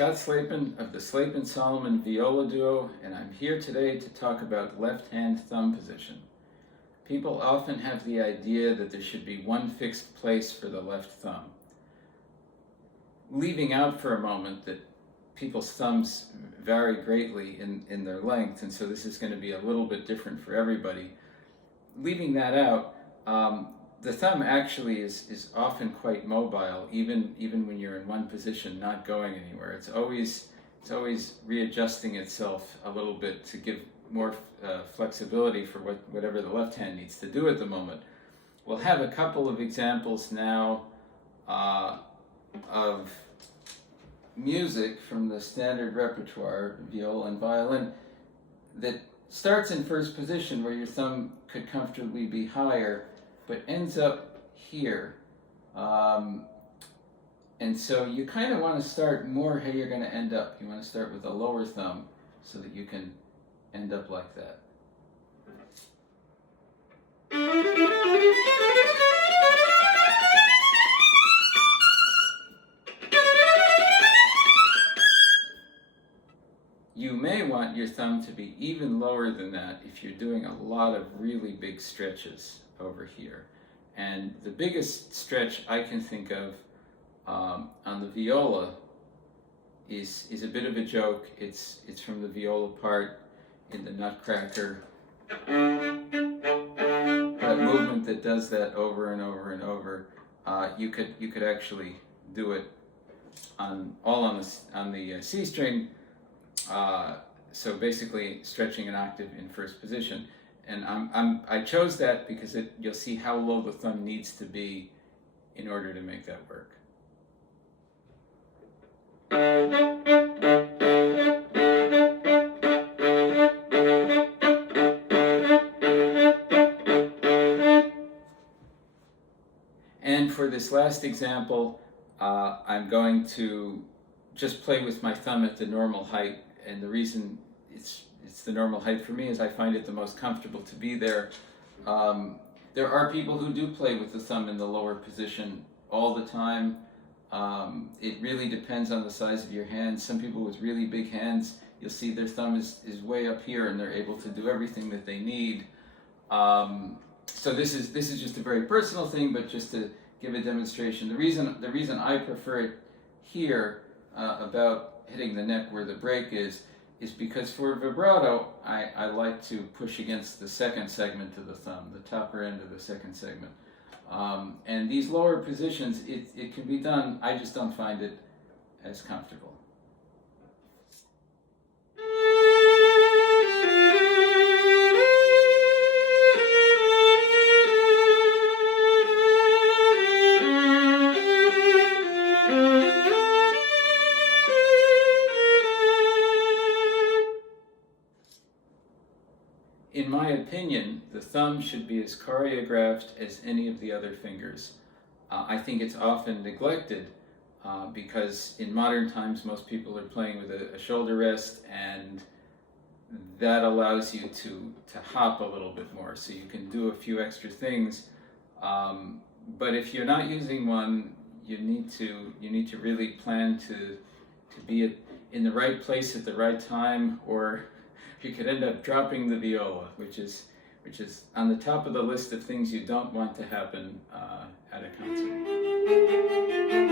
Scott Slapin of the Slapin-Solomon viola duo, and I'm here today to talk about left-hand thumb position. People often have the idea that there should be one fixed place for the left thumb. Leaving out for a moment that people's thumbs vary greatly in their length, and so this is going to be a little bit different for everybody. Leaving that out, the thumb actually is often quite mobile, even when you're in one position, not going anywhere. It's always readjusting itself a little bit to give more flexibility for whatever the left hand needs to do at the moment. We'll have a couple of examples now of music from the standard repertoire, viola and violin, that starts in first position where your thumb could comfortably be higher, but ends up here. And so you kind of want to start more how you're going to end up. You want to start with a lower thumb so that you can end up like that. You may want your thumb to be even lower than that if you're doing a lot of really big stretches over here. And the biggest stretch I can think of on the viola is a bit of a joke. It's from the viola part in the Nutcracker. That movement that does that over and over and over. You could actually do it on the C string. So basically stretching an octave in first position. And I chose that because you'll see how low the thumb needs to be in order to make that work. And for this last example, I'm going to just play with my thumb at the normal height. And the reason it's the normal height for me is I find it the most comfortable to be there. There are people who do play with the thumb in the lower position all the time. It really depends on the size of your hands. Some people with really big hands, you'll see their thumb is way up here and they're able to do everything that they need. So this is just a very personal thing, but just to give a demonstration. The reason I prefer it here about hitting the neck where the break is because for vibrato, I like to push against the second segment of the thumb, the upper end of the second segment. And these lower positions, it can be done, I just don't find it as comfortable. In my opinion, the thumb should be as choreographed as any of the other fingers. I think it's often neglected because in modern times most people are playing with a shoulder rest, and that allows you to hop a little bit more, so you can do a few extra things. But if you're not using one, you need to really plan to be in the right place at the right time, or you could end up dropping the viola, which is on the top of the list of things you don't want to happen at a concert.